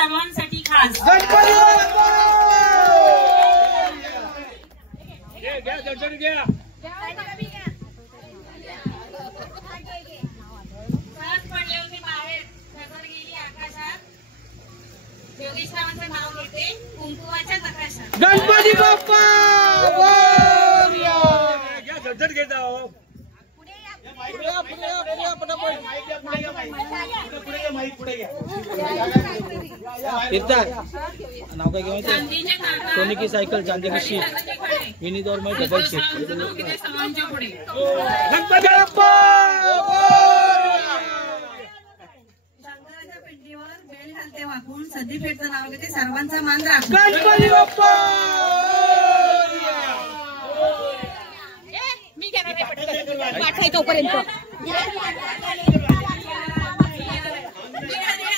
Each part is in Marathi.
सर्वांसाठी खास पडले होते बाहेर, नजर गेली आकाशात, योगेश रावांचं नाव घेते कुंकुवाच्या नकाशात. गणपती बाप्पा नाव काय घेऊन सोनी की सायकल चांदी की शीट विनीत और मैं double sheet. Ganpati Bappa पिंडीवर bell घालते वाकून सदी पेठचं नाव घेते सर्वांचा मान राखून. गणपती बाप्पा मी पाठाय तोपर्यंत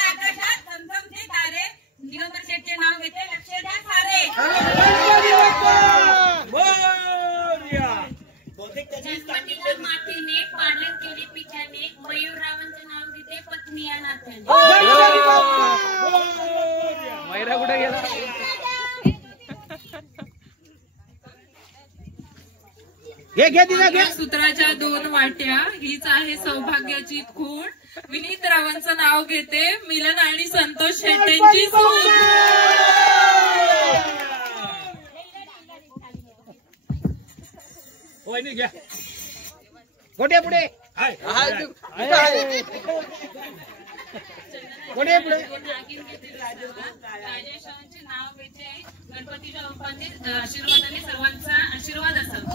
आकाशात चमचमचे तारे दिगंबर शेठचे नाव घेते लक्ष द्या सारे. गणपतीला मातीने पालन केले पिठाने मयूर रावांचे नाव घेते पत्नी या नात्याने. मैरा कुठे गेला? सूत्राच्या 2 वाट्या हीच आहे सौभाग्याची खूण. विनीत रावांचं नाव घेते मिलन आणि संतोष शेट्टींची सून. पुढे पुढे पुढे पुढे राजेशांचे नाव घेते गणपतीच्या रूपाने आशीर्वादाने सर्वांचा आशीर्वाद असावा.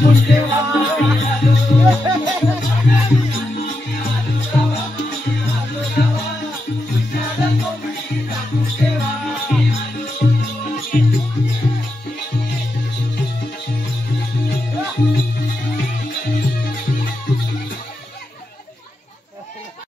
Push